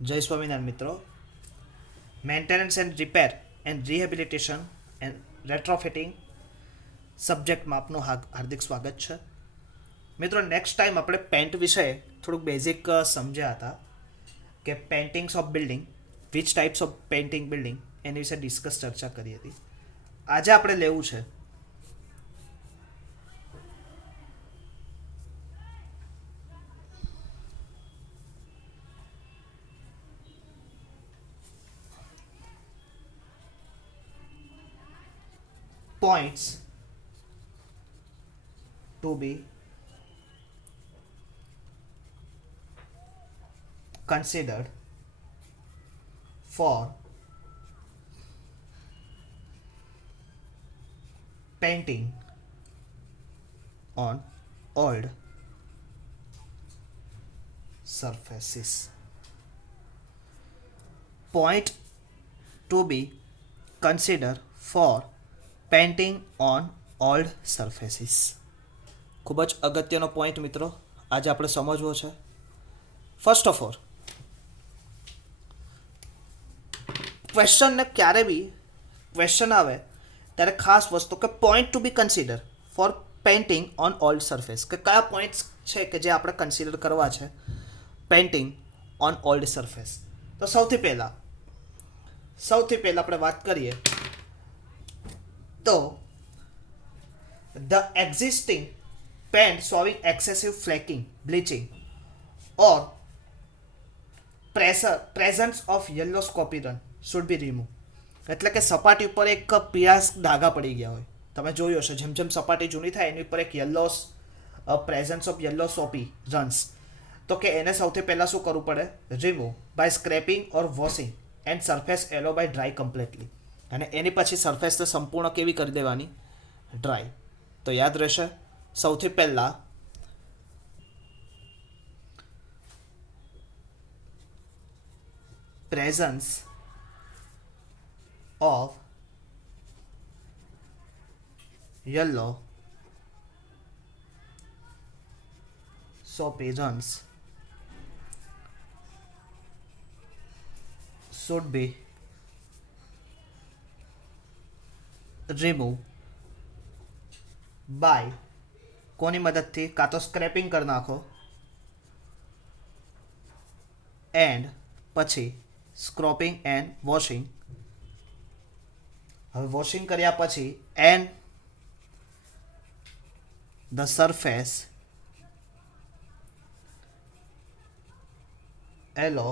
જય સ્વામિનારાયણ મિત્રો. Maintenance and repair and rehabilitation and retrofitting સબ્જેક્ટમાં આપનું હાર્દિક સ્વાગત છે. મિત્રો, નેક્સ્ટ ટાઈમ આપણે પેન્ટ વિશે થોડુંક બેઝિક સમજ્યા હતા કે paintings of building, which types of painting building, એની વિશે ડિસ્કસ ચર્ચા કરી હતી. આજે આપણે લેવું છે points to be considered for painting on old surfaces. Point to be considered for painting on old surfaces. ખૂબ જ અગત્યનો પોઈન્ટ મિત્રો આજે આપણે સમજવો છે. ફર્સ્ટ ઓફ ઓલ, ક્વેશ્ચનને ક્યારે બી ક્વેશ્ચન આવે ત્યારે ખાસ વસ્તુ કે point to be consider for painting on old surface, કે કયા પોઈન્ટ્સ છે કે જે આપણે કન્સિડર કરવા છે પેઇન્ટિંગ ઓન ઓલ્ડ સરફેસ. તો સૌથી પહેલાં આપણે વાત કરીએ તો the existing paint showing excessive flaking, bleaching or presence of yellow scopiron should be removed. એટલે કે સપાટી ઉપર એક પીળા ડાઘા પડી ગયા હોય, તમે જોયું હશે જેમ જેમ સપાટી જૂની થાય એની ઉપર એક presence of yellow soapy runs, તો કે એને સૌથી પહેલાં શું કરવું પડે? Remove by scraping or washing and surface allow by dry completely. અને એની પછી સરફેસને સંપૂર્ણ કેવી કરી દેવાની? ડ્રાય. તો યાદ રહેશે, સૌથી પહેલાં presence of yellow soapy runs should be removed by કોની મદદથી? કાં તો સ્ક્રેપિંગ કરી નાખો એન્ડ પછી સ્ક્રોપિંગ એન્ડ વોશિંગ. હવે વોશિંગ કર્યા પછી and the surface allow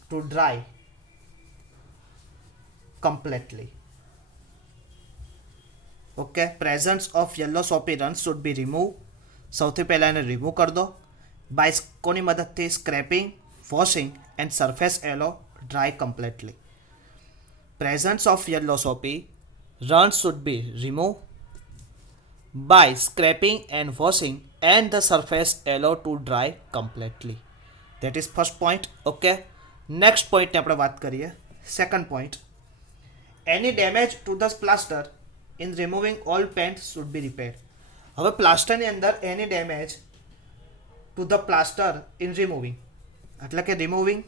to dry completely. Okay, presence of yellow soapy runs should be remove. સૌથી પહેલાં એને રિમૂવ કરી દો બાય કોની મદદથી? Scraping, washing and surface allow dry completely. Presence of yellow soapy runs should be remove by scraping and washing and the surface allow to dry completely. That is first point. Okay, next પોઈન્ટની આપણે વાત કરીએ. Second point, any damage to the plaster in removing all paint should be repaired. હવે પ્લાસ્ટરની અંદર એની damage to the plaster in removing, એટલે કે રિમૂવિંગ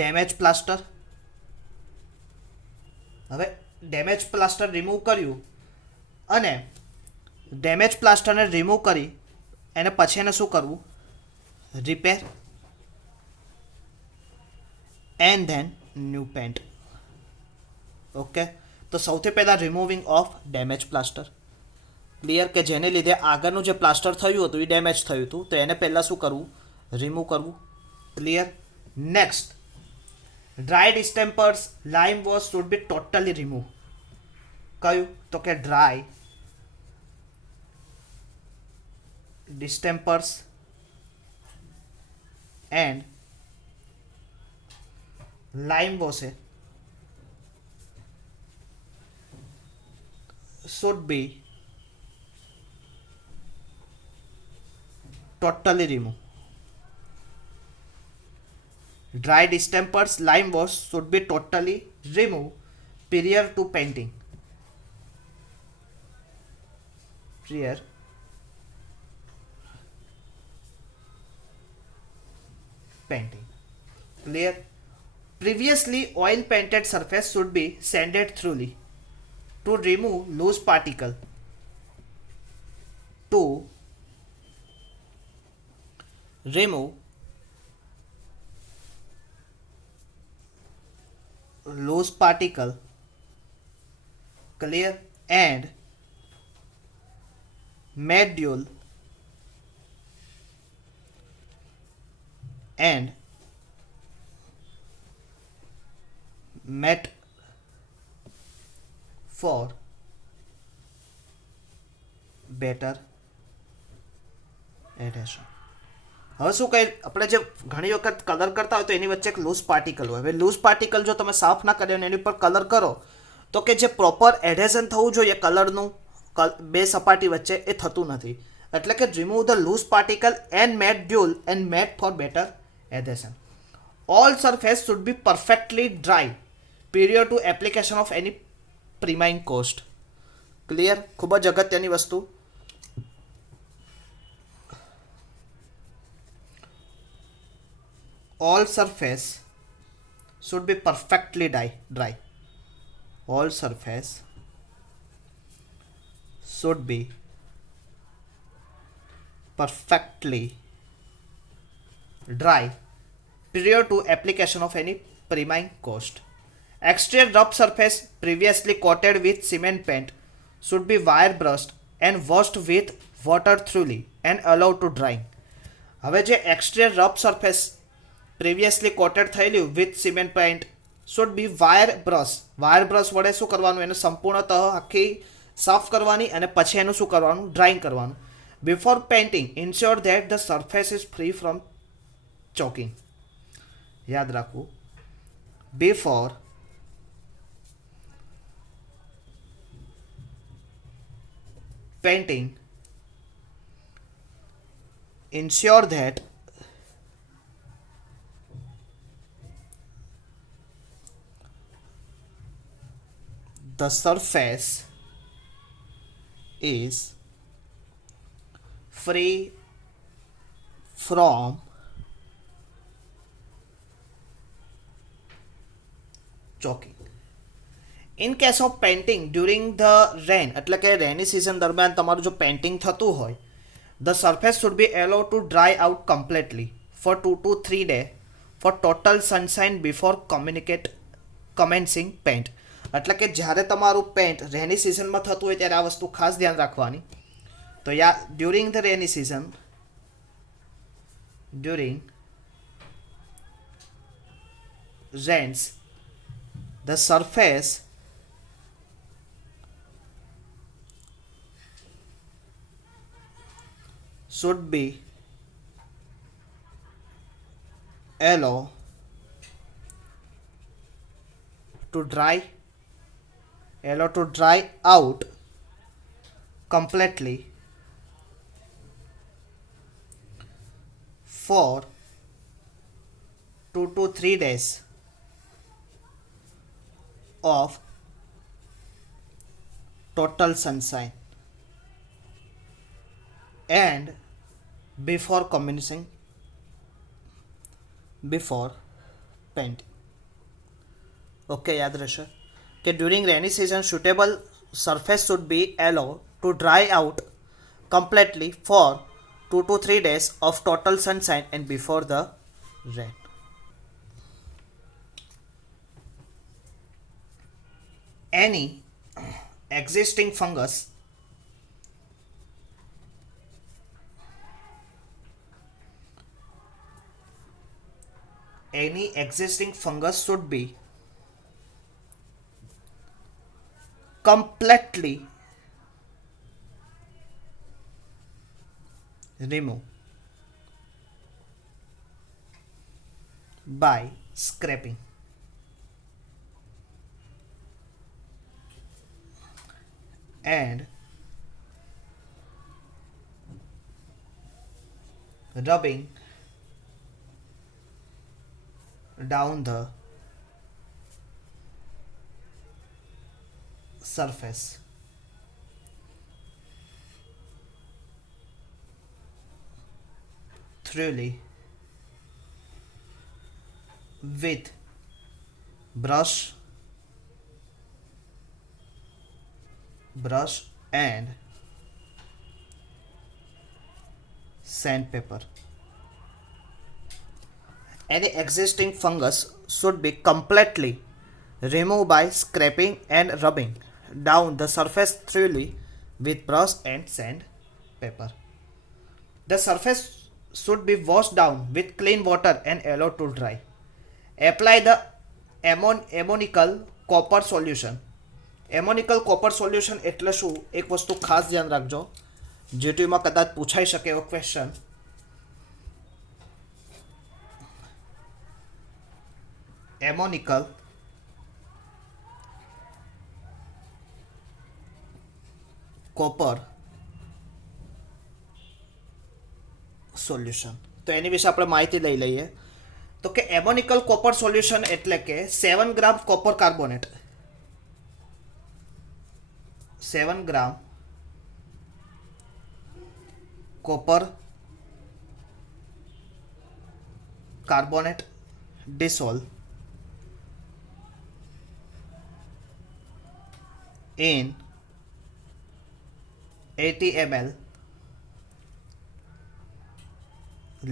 ડેમેજ પ્લાસ્ટર. હવે ડેમેજ પ્લાસ્ટર રિમૂવ કર્યું અને ડેમેજ પ્લાસ્ટરને રિમૂવ કરી એને પછી એને શું કરવું? Repair and then new pant. Okay, તો સૌથી પહેલાં removing of damage plaster. Clear? કે જેને લીધે આગળનું જે પ્લાસ્ટર થયું હતું એ ડેમેજ થયું હતું, તો એને પહેલાં શું કરવું? રિમૂવ કરવું. Clear? Next, dry distempers, lime wash should be totally remove. કયું? તો કે dry distempers and lime wash should be totally removed. Dry distempers, lime wash should be totally removed prior to painting. rear painting. Clear? Previously oil painted surface should be sanded thoroughly to remove loose particle. To remove loose particle. Clear? And matte dual and matte for better adhesion. હવે શું કહે આપણે જે ઘણી વખત colour કરતા હોય તો એની વચ્ચે એક લૂઝ પાર્ટિકલ હોય. હવે લૂઝ પાર્ટિકલ જો તમે સાફ ના કર્યો અને એની પર કલર કરો તો કે જે પ્રોપર એડહેઝન થવું જોઈએ કલરનું બે સપાટી વચ્ચે એ થતું નથી. એટલે કે remove the loose particle and mat dull and mat for better adhesion. All surface should be perfectly dry prior to application of any priming cost. Clear? ખૂબ જ અગત્યની વસ્તુ. All surface should be perfectly dry. All surface should be perfectly dry prior to application of any priming cost. Exterior rough surface previously coated with cement paint should be wire brushed and washed with water thoroughly and allowed to dry. હવે જે exterior rough surface previously coated થયેલું with cement paint should be wire brush વડે શું કરવાનું એને સંપૂર્ણતઃ આખી સાફ કરવાની અને પછી એનું શું કરવાનું ડ્રાઇંગ કરવાનું. Before painting ensure that the surface is free from choking. યાદ રાખવું. Before painting ensure that the surface is free from choking. In case of painting during the rain એટલે કે રેની સિઝન દરમિયાન તમારું જો પેઇન્ટિંગ થતું હોય the surface should be allow to dry out completely for 2 to 3 days for total sunshine before commencing paint. એટલે કે જ્યારે તમારું પેઇન્ટ રેની સિઝનમાં થતું હોય ત્યારે આ વસ્તુ ખાસ ધ્યાન રાખવાની. તો during the rainy season during rains the surface should be allow to dry out completely for 2 to 3 days of total sunshine and before painting. Okay, याद રહેશે કે during rainy season suitable surface should be allowed to dry out completely for 2 to 3 days of total sunshine and before the rain. Any existing fungus should be completely removed by scraping. And rubbing down the surface. thoroughly with brush and sandpaper. Any existing fungus should be completely removed by scraping and rubbing down the surface thoroughly with brush and sandpaper. The surface should be washed down with clean water and allowed to dry. Apply the ammonical copper solution. Ammoniacal copper solution એટલે શું? એક વસ્તુ ખાસ ધ્યાન રાખજો, જીટીયુમાં કદાચ પૂછાઈ શકે એવો ક્વેશ્ચન. Ammoniacal copper solution. તો એની વિશે આપણે માહિતી લઈ લઈએ. તો કે એમોનિકલ કોપર સોલ્યુશન એટલે કે 7 gram copper carbonate, 7 gram copper carbonate dissolve in 80 ml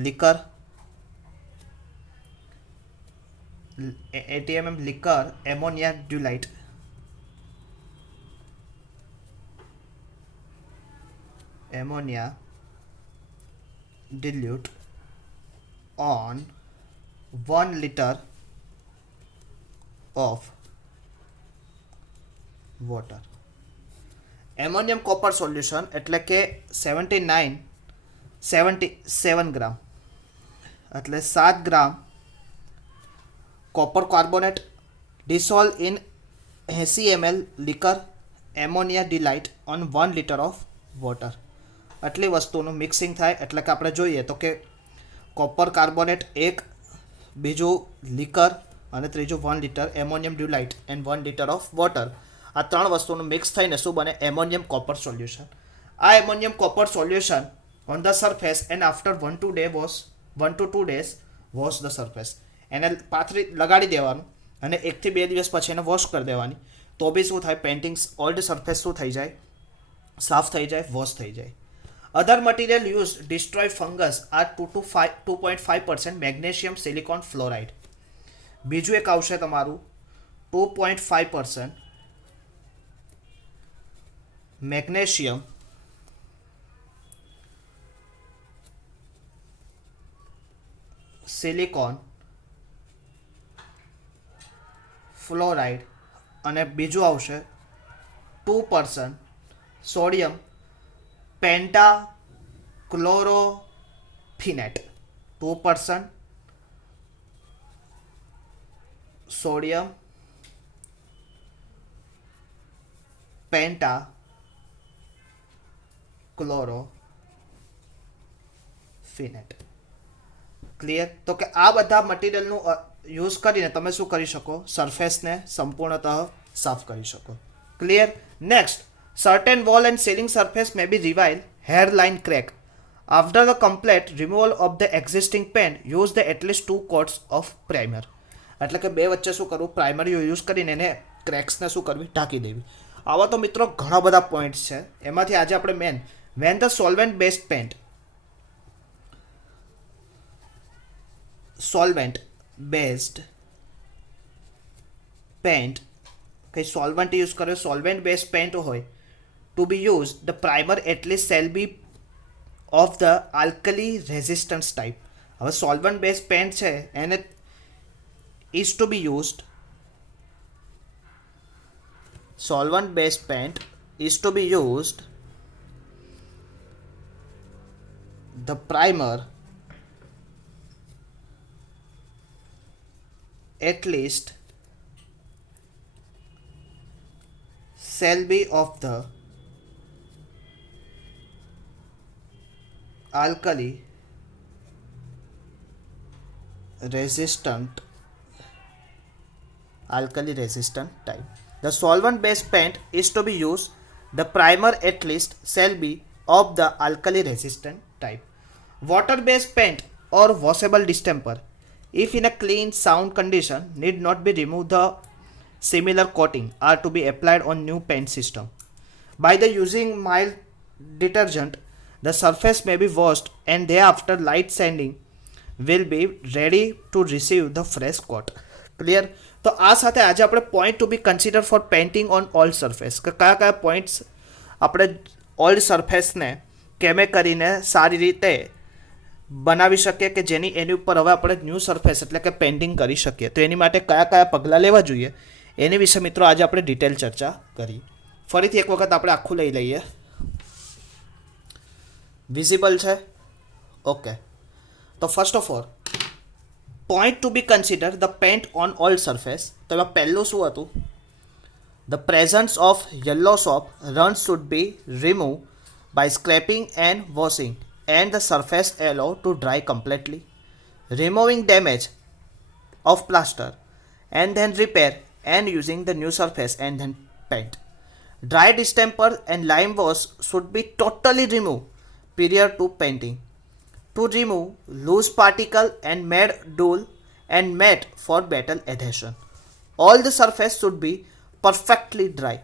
liquor, 80 ml liquor ammonia dilute, ammonia dilute on 1 liter of water. Ammonium copper solution એટલે કે 77 ગ્રામ એટલે 7 gram copper carbonate dissolve in 80 ml liquor ammonia dilute on 1 liter of water. આટલી વસ્તુનું mixing થાય એટલે કે આપણે જોઈએ તો કે કોપર કાર્બોનેટ એક, બીજું લિકર અને ત્રીજું 1 litre ammonium dilute and 1 litre of water. આ ત્રણ વસ્તુનું મિક્સ થઈને શું બને? Ammonium copper solution. આ ammonium copper solution on the surface and after 1 to 2 days wash the surface. એને પાથરી લગાડી દેવાનું અને 1 થી 2 દિવસ પછી એને વોશ કરી દેવાની. તો બી શું થાય? પેઇન્ટિંગ્સ ઓલ્ડ સરફેસ શું થઈ જાય? સાફ થઈ જાય, વોશ થઈ જાય. Other material use destroy fungus are 2.5% magnesium silicon fluoride. બીજું એક આવશે તમારું 2.5% મેગ્નેશિયમ સિલિકોન ફ્લોરાઇડ અને બીજું આવશે 2% સોડિયમ પેન્ટાક્લોરોફિનેટ. 2% સોડિયમ પેન્ટાક્લોરોફિનેટ. ક્લિયર? તો કે આ બધા મટીરિયલનું યુઝ કરીને તમે શું કરી શકો? સરફેસને સંપૂર્ણતઃ સાફ કરી શકો. Clear? Next, certain wall and ceiling surface may be reveal hairline crack. After the complete removal of the existing paint, use the at least 2 coats of primer. એટલે કે બે વચ્ચે શું કરવું? પ્રાઇમર યુઝ કરીને એને ક્રેક્સને શું કરવી? ઢાંકી દેવી. આવા તો મિત્રો ઘણા બધા પોઈન્ટ્સ છે. એમાંથી આજે આપણે main when the solvent based paint કંઈ સોલ્વન્ટ યુઝ કરે, સોલ્વેન્ટ બેસ્ડ પેન્ટ હોય to be used, the primer at least shall be of the alkali resistance type. હવે solvent based paint છે એને is to be used, solvent based paint is to be used, the primer at least shall be of the alkali resistant type. The solvent based paint is to be used, the primer at least shall be of the alkali resistant type. Water based paint or washable distemper, if in a clean sound condition, need not be removed. The similar coating are to be applied on new paint system. By the using mild detergent, the surface may be washed and thereafter light sanding will be ready to receive the fresh coat. Clear? તો આ સાથે આજે આપણે point to be consider for painting on old surface કે કયા કયા points આપણે old સરફેસને કેમે કરીને સારી રીતે બનાવી શકીએ કે જેની એની ઉપર હવે આપણે ન્યૂ સરફેસ એટલે કે પેઇન્ટિંગ કરી શકીએ. તો એની માટે કયા કયા પગલાં લેવા જોઈએ એની વિશે મિત્રો આજે આપણે ડિટેલ ચર્ચા કરી. ફરીથી એક વખત આપણે આખું લઈ લઈએ. વિઝિબલ છે? ઓકે. તો first of all point to be consider the paint on old surface. તો એમાં પહેલું શું હતું? The presence of yellow soap runs should be remove by scraping and washing and the surface allow to dry completely, removing damage of plaster and then repair and using the new surface and then paint. Dry distemper and lime wash should be totally removed prior to painting to remove loose particle and made dull and matte for better adhesion. All the surface should be perfectly dry.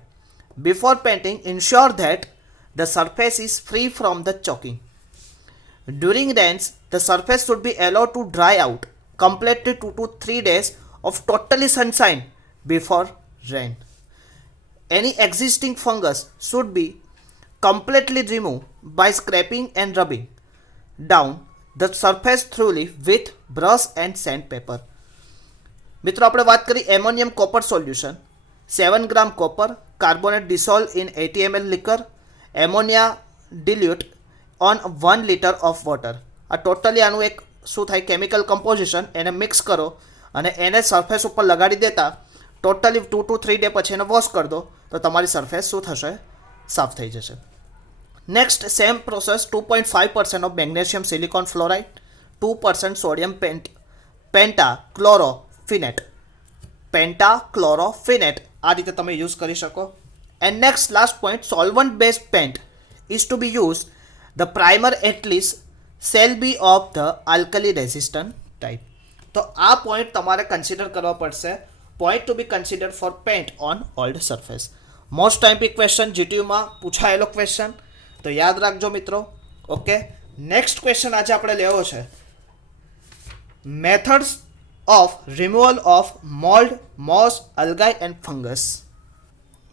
Before painting, ensure that the surface is free from the choking. During rains, the surface should be allowed to dry out completely 2 to 3 days of totally sunshine before rain. Any existing fungus should be completely removed by scraping and rubbing down the surface thoroughly with brush and sandpaper. મિત્રો આપણે વાત કરી ammonium copper solution. 7 gram copper, carbonate dissolved in 80 ml liquor, ammonia dilute on 1 liter of water. આ totally આનું એક શું થાય chemical composition, એને મિક્સ કરો અને એને સરફેસ ઉપર લગાડી દેતા ટોટલી 2 to 3 ડે પછી એને વોશ કરી દો તો તમારી સરફેસ શું થશે? સાફ થઈ જશે. Next same process 2.5% of magnesium silicon fluoride, 2% sodium pentachlorophenate આ રીતે તમે યુઝ કરી શકો. And next last point, solvent based paint is to be use the primer at least shall be of the alkali resistant type. તો આ point તમારે consider કરવા પડશે. Point to be consider for paint on old surface. Most ટાઈમ્પી question, જીટીયુમાં પૂછાયેલો question, તો યાદ રાખજો મિત્રો. ઓકે. નેક્સ્ટ ક્વેશ્ચન આજે આપણે લેવો છે methods of removal of mould, moss, algae and fungus.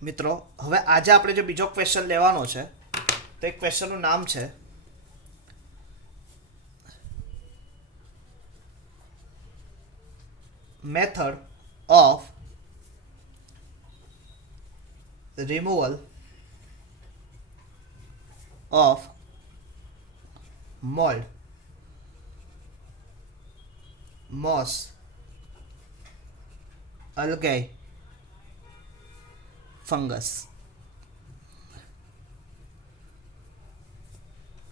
મિત્રો હવે આજે આપણે જે બીજો ક્વેશ્ચન લેવાનો છે તો એ ક્વેશ્ચનનું નામ છે method of removal of mold, moss, algae, fungus.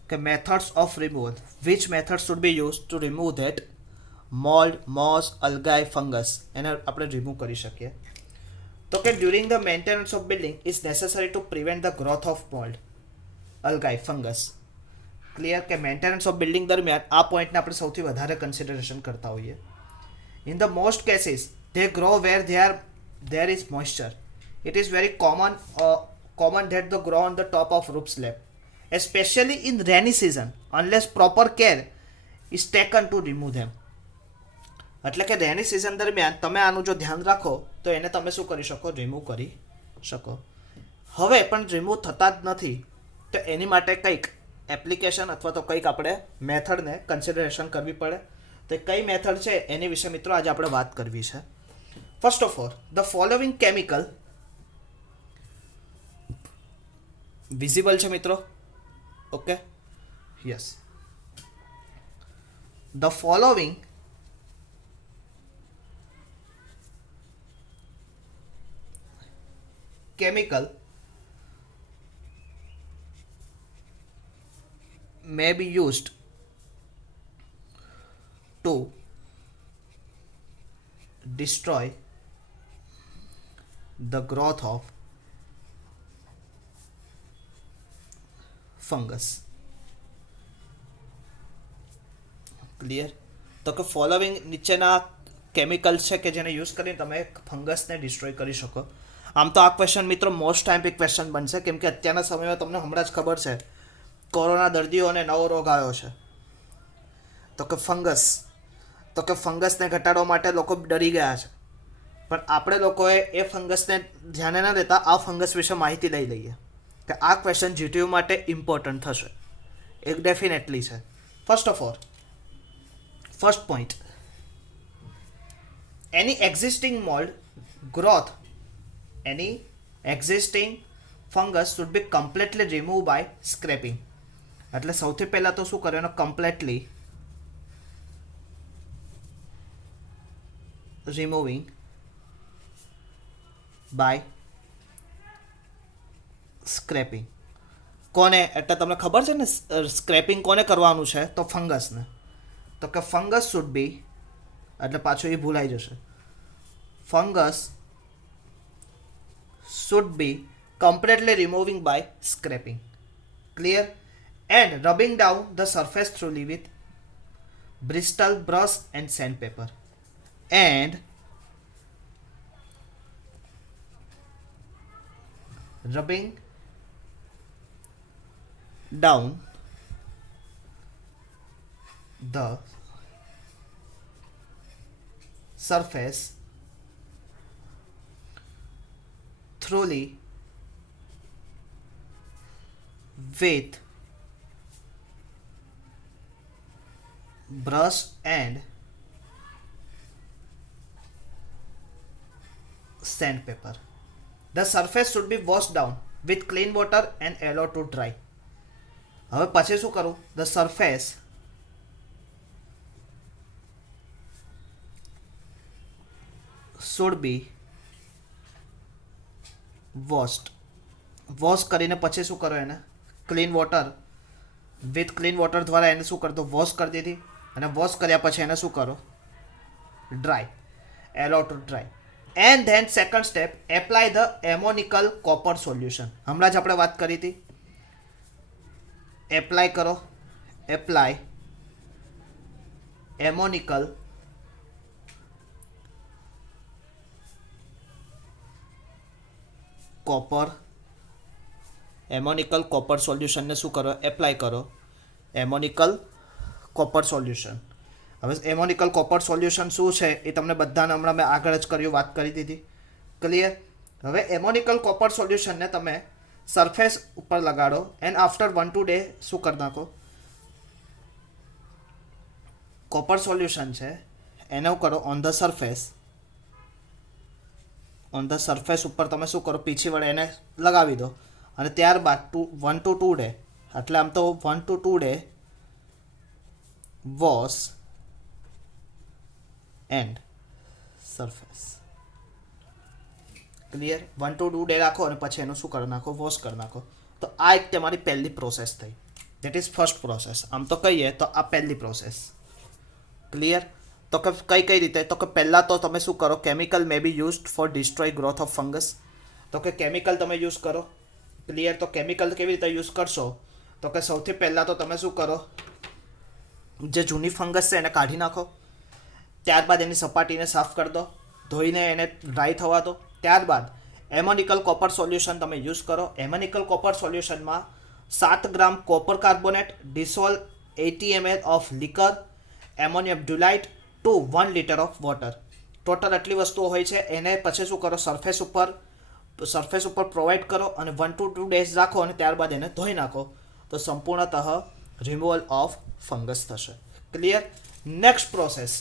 Okay, methods of removal. Which methods should be used to remove that mould, moss, algae, fungus એને આપણે રિમૂવ કરી શકીએ? તો કે during the maintenance of building is necessary to prevent the growth of mould, algae, fungus. Clear? કે maintenance of building દરમિયાન આ પોઈન્ટને આપણે સૌથી વધારે કન્સિડરેશન કરતા હોઈએ. In the most cases they grow where there is moisture. It is very common that the grow on the top of roof slab, especially in rainy season unless proper care is taken to remove them. એટલે કે રેની season દરમિયાન તમે આનું જો ધ્યાન રાખો તો એને તમે શું કરી શકો? રિમૂવ કરી શકો. હવે પણ રિમૂવ થતા જ નથી તો એની માટે કંઈક એપ્લિકેશન અથવા તો કંઈક આપણે મેથડને કન્સિડરેશન કરવી પડે. તો કઈ મેથડ છે એની વિશે મિત્રો આજે આપણે વાત કરવી છે. First of all, the following chemical visible છે મિત્રો? Okay, yes. The following chemical may be used to destroy the growth of fungus. Clear? તો કે ફોલોવિંગ નીચેના કેમિકલ્સ છે કે જેને યુઝ કરીને તમે ફંગસને ડિસ્ટ્રોય કરી શકો. આમ તો આ ક્વેશ્ચન મિત્રો મોસ્ટ ટાઈમ ક્વેશ્ચન બનશે, કેમ કે અત્યારના સમયમાં તમને હમણાં જ ખબર છે કોરોના દર્દીઓને નવો રોગ આવ્યો છે, તો કે ફંગસ. તો કે ફંગસને ઘટાડવા માટે લોકો ડરી ગયા છે, પણ આપણે લોકોએ એ ફંગસને ધ્યાને ન લેતા આ ફંગસ વિશે માહિતી લઈ લઈએ કે આ ક્વેશ્ચન જીટીયુ માટે ઇમ્પોર્ટન્ટ થશે. એક ડેફિનેટલી છે. First point, any existing mould growth, any existing fungus should be completely remove by scraping. એટલે સૌથી પહેલાં તો શું કર્યું, એનો કમ્પ્લીટલી રિમૂવિંગ બાય સ્ક્રેપિંગ. કોને, એટલે તમને ખબર છે ને સ્ક્રેપિંગ કોને કરવાનું છે, તો ફંગસને. તો કે ફંગસ શુડ બી, એટલે પાછું એ ભૂલાઈ જશે, fungus should B completely removing by scraping. Clear? And rubbing down the surface thoroughly with Bristol brush and sandpaper. And rubbing down the surface thoroughly with brush and sandpaper. The surface should be washed down with clean water and allowed to dry. હવે પછી શું કરું, the surface should be washed. Wash કરીને પછી શું કરો, એને clean water, with clean water દ્વારા એને શું કરતો, વોશ કરી દીધી. અને વોશ કર્યા પછી એને શું કરો, dry, allow to dry. And then second step, apply the ammoniacal copper solution. હમણાં જ આપણે વાત કરી હતી, એપ્લાય કરો, એપ્લાય એમોનિકલ કોપર સોલ્યુશનને શું કરો, એપ્લાય કરો, એમોનિકલ કોપર સોલ્યુશન. હવે એમોનિકલ કોપર સોલ્યુશન શું છે એ તમને બધાને હમણાં મેં આગળ જ કર્યું, વાત કરી દીધી. ક્લિયર? હવે એમોનિકલ કોપર સોલ્યુશનને તમે સરફેસ ઉપર લગાડો એન્ડ આફ્ટર 1-2 ડે શું કરી નાખો, કોપર સોલ્યુશન છે એને શું કરો, ઓન ધ સરફેસ ઉપર તમે શું કરો, પીછી વડે એને લગાવી દો. અને ત્યારબાદ 1 to 2 ડે, એટલે આમ તો 1 to 2 day wash and surface. Clear? 1 to 2 day રાખો અને પછી એનું શું કરી નાખો, વોશ કરી નાખો. તો આ એક તમારી પહેલી પ્રોસેસ થઈ, દેટ ઇઝ ફર્સ્ટ પ્રોસેસ. આમ તો કહીએ તો આ પહેલી પ્રોસેસ. ક્લિયર? તો કે કઈ રીતે, તો કે પહેલાં તો તમે શું કરો, chemical May B used four destroy growth of fungus. તો કે કેમિકલ તમે યુઝ કરો. ક્લિયર? તો કેમિકલ કેવી રીતે યુઝ કરશો, તો કે સૌથી પહેલાં તો તમે શું કરો, જે જૂની ફંગસ છે એને કાઢી નાખો. ત્યારબાદ એની સપાટીને સાફ કરી દો, ધોઈને એને ડ્રાય થવા દો. ત્યારબાદ એમોનિકલ કોપર સોલ્યુશન તમે યુઝ કરો. એમોનિકલ કોપર સોલ્યુશનમાં 7 gram copper carbonate, dissolve 80 ml of liquor, ammonium dilute to 1 liter of water. Total આટલી વસ્તુઓ હોય છે. એને પછી શું કરો, સરફેસ ઉપર પ્રોવાઈડ કરો અને 1 to 2 days રાખો અને ત્યારબાદ એને ધોઈ નાખો. તો સંપૂર્ણતઃ રિમૂવલ ઓફ ફંગસ થશે. ક્લિયર? નેક્સ્ટ પ્રોસેસ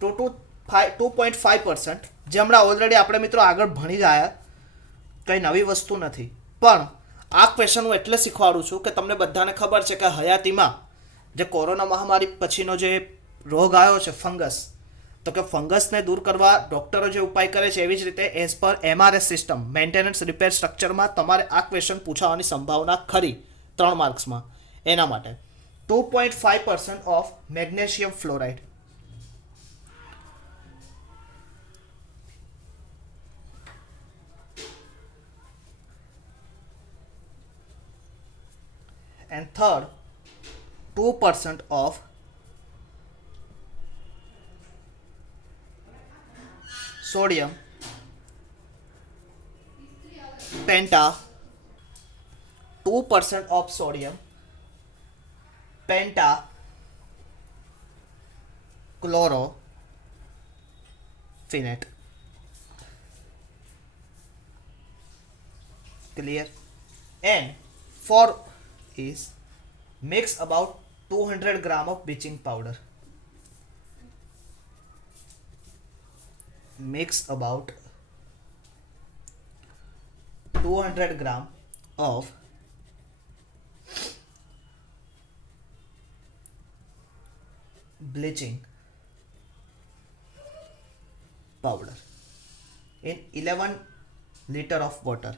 2.5%, જે હમણાં ઓલરેડી આપણે મિત્રો આગળ ભણી રહ્યા, કંઈ નવી વસ્તુ નથી. પણ આ ક્વેશ્ચન હું એટલે શીખવાડું છું કે તમને બધાને ખબર છે કે હયાતીમાં જે કોરોના મહામારી પછીનો જે રોગ આવ્યો છે ફંગસ, તો કે ફંગસને દૂર કરવા ડૉક્ટરો જે ઉપાય કરે છે એવી જ રીતે as per MRS system, maintenance repair સ્ટ્રક્ચરમાં તમારે આ ક્વેશ્ચન પૂછાવાની સંભાવના ખરી 3 માર્ક્સમાં. એના માટે 2.5% of magnesium fluoride. And third, 2% of sodium penta, 2% of sodium penta chlorophenate. Clear? And 4 is mix about 200 gram of bleaching powder. Mix about 200 gram of bleaching powder in 11 liter of water.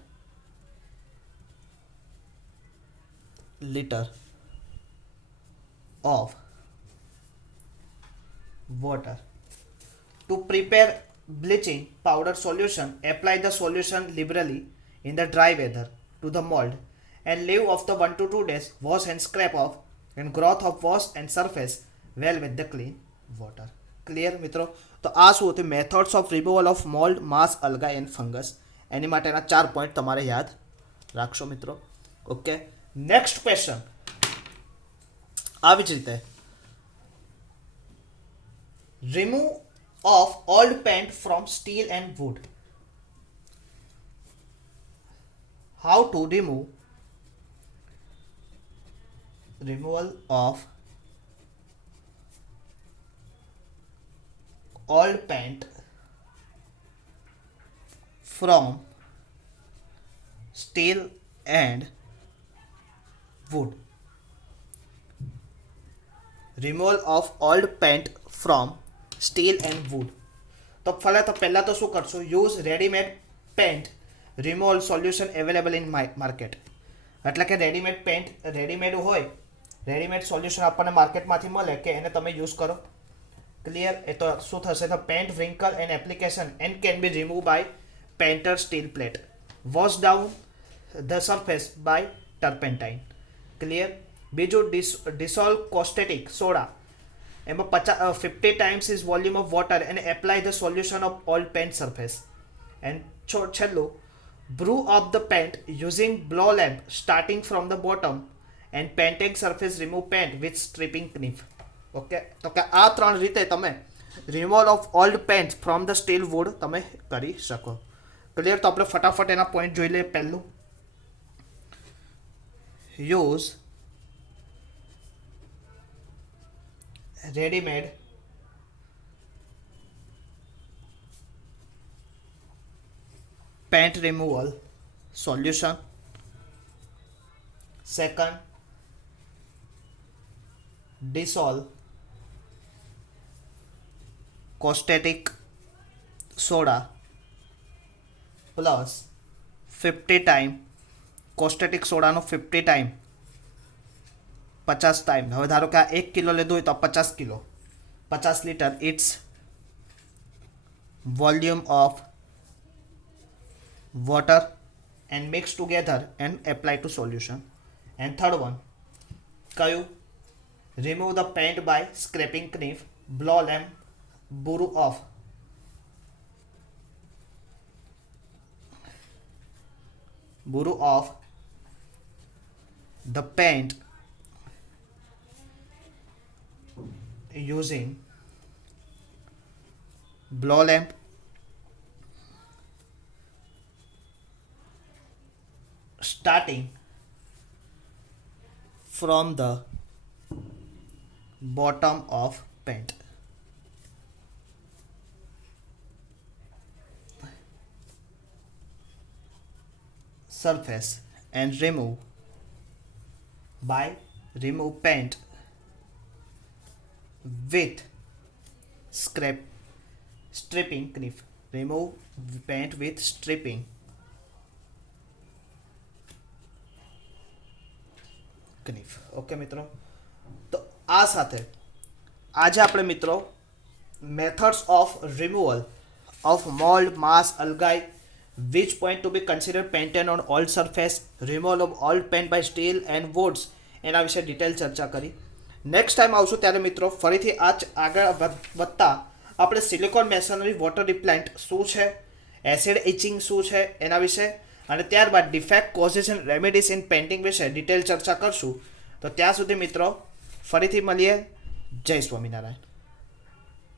Liter of water. To prepare bleaching powder solution, apply the solution liberally in the dry weather to the mold and leave after 1 to 2 days. Wash and scrape off and growth of wash and surface well with the clean water. Clear મિત્રો? તો આ શું હતું? Methods of removal of mould, moss, algae and fungus. એની માટેના 4 point તમારે યાદ રાખશો મિત્રો. ઓકે, નેક્સ્ટ ક્વેશ્ચન આવી જ રીતે. Remove of old paint from steel and wood. How to remove? Removal of old paint from steel and wood. Removal of old paint from steel and wood. તો પહેલાં તો શું કરશો? Use readymade paint removal solution available in market. એટલે કે readymade હોય, readymade solution આપણને માર્કેટમાંથી મળે કે એને તમે યુઝ કરો. ક્લિયર? એ તો શું થશે? તો paint wrinkle and application and can be remove by painter steel plate. Wash down the surface by turpentine. Clear? બીજું dissolve caustic soda. 50 times is volume of water and apply the solution of old paint surface. And છેલ્લું, brew up the paint using blow lamp starting from the bottom and painting surface remove paint with stripping knife. Okay, તો કે આ 3 રીતે તમે removal of old paint from the steel wood તમે કરી શકો. Clear? તો આપણે ફટાફટ એના પોઈન્ટ જોઈ લઈએ. પહેલું, use ready-made paint removal solution. Second, dissolve caustic soda plus 50 time caustic soda નો 50 time 50 ટાઈમ. હવે ધારો કે આ 1 કિલો લીધું હોય તો 50 kilo 50 litre. Its volume of water and mix together and apply to solution. And third one કયું? Remove the paint by scraping knife, blow lamp, burn off. Buru of the paint using blow lamp, starting from the bottom of paint. Surface and remove paint with stripping knife. Remove paint with stripping knife. Okay મિત્રો, તો આ સાથે આજે આપણે મિત્રો methods of removal of mould, moss, algae, which point to be considered painted on old surface, removal of old paint by steel and woods, એના વિશે detail ચર્ચા કરી. નેક્સ્ટ ટાઈમ આવશું ત્યારે મિત્રો ફરીથી આગળ વધતા આપણે સિલિકોન મેસનરી વોટર રિપ્લેન્ટ શું છે, એસિડ ઇચિંગ શું છે એના વિશે, અને ત્યારબાદ defect causes and remedies in painting વિશે ડિટેલ ચર્ચા કરશું. તો ત્યાં સુધી મિત્રો ફરીથી મળીએ. જય સ્વામિનારાયણ.